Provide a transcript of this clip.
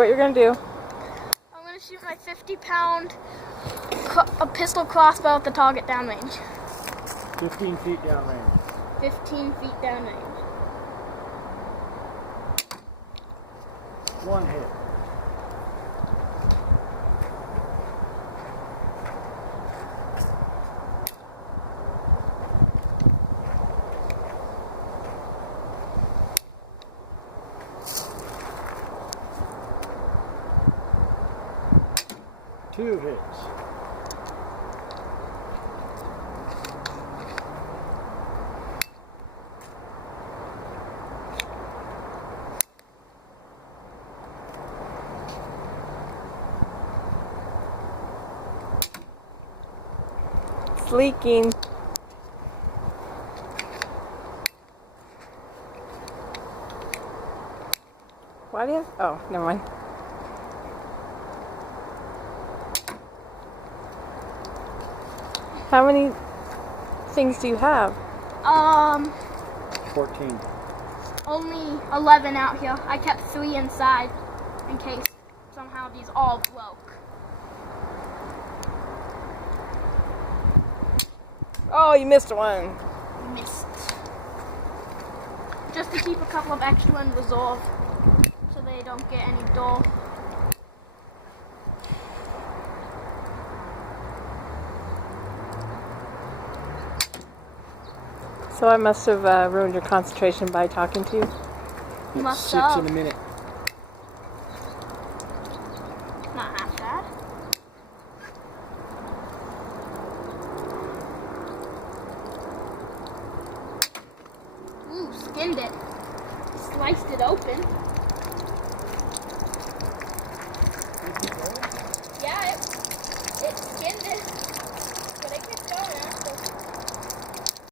What you're gonna do? I'm gonna shoot my 50-pound pistol crossbow at the target downrange. 15 feet downrange. 15 feet downrange. One hit. Two hits. It's leaking. Why do you have? Oh, never mind. How many things do you have? 14. Only 11 out here. I kept 3 inside in case somehow these all broke. Oh, you missed one. Missed. Just to keep a couple of extra in reserve so they don't get any dull. So I must have ruined your concentration by talking to you. You must 6 have. in a minute. Not half bad. Ooh, skinned it. Sliced it open.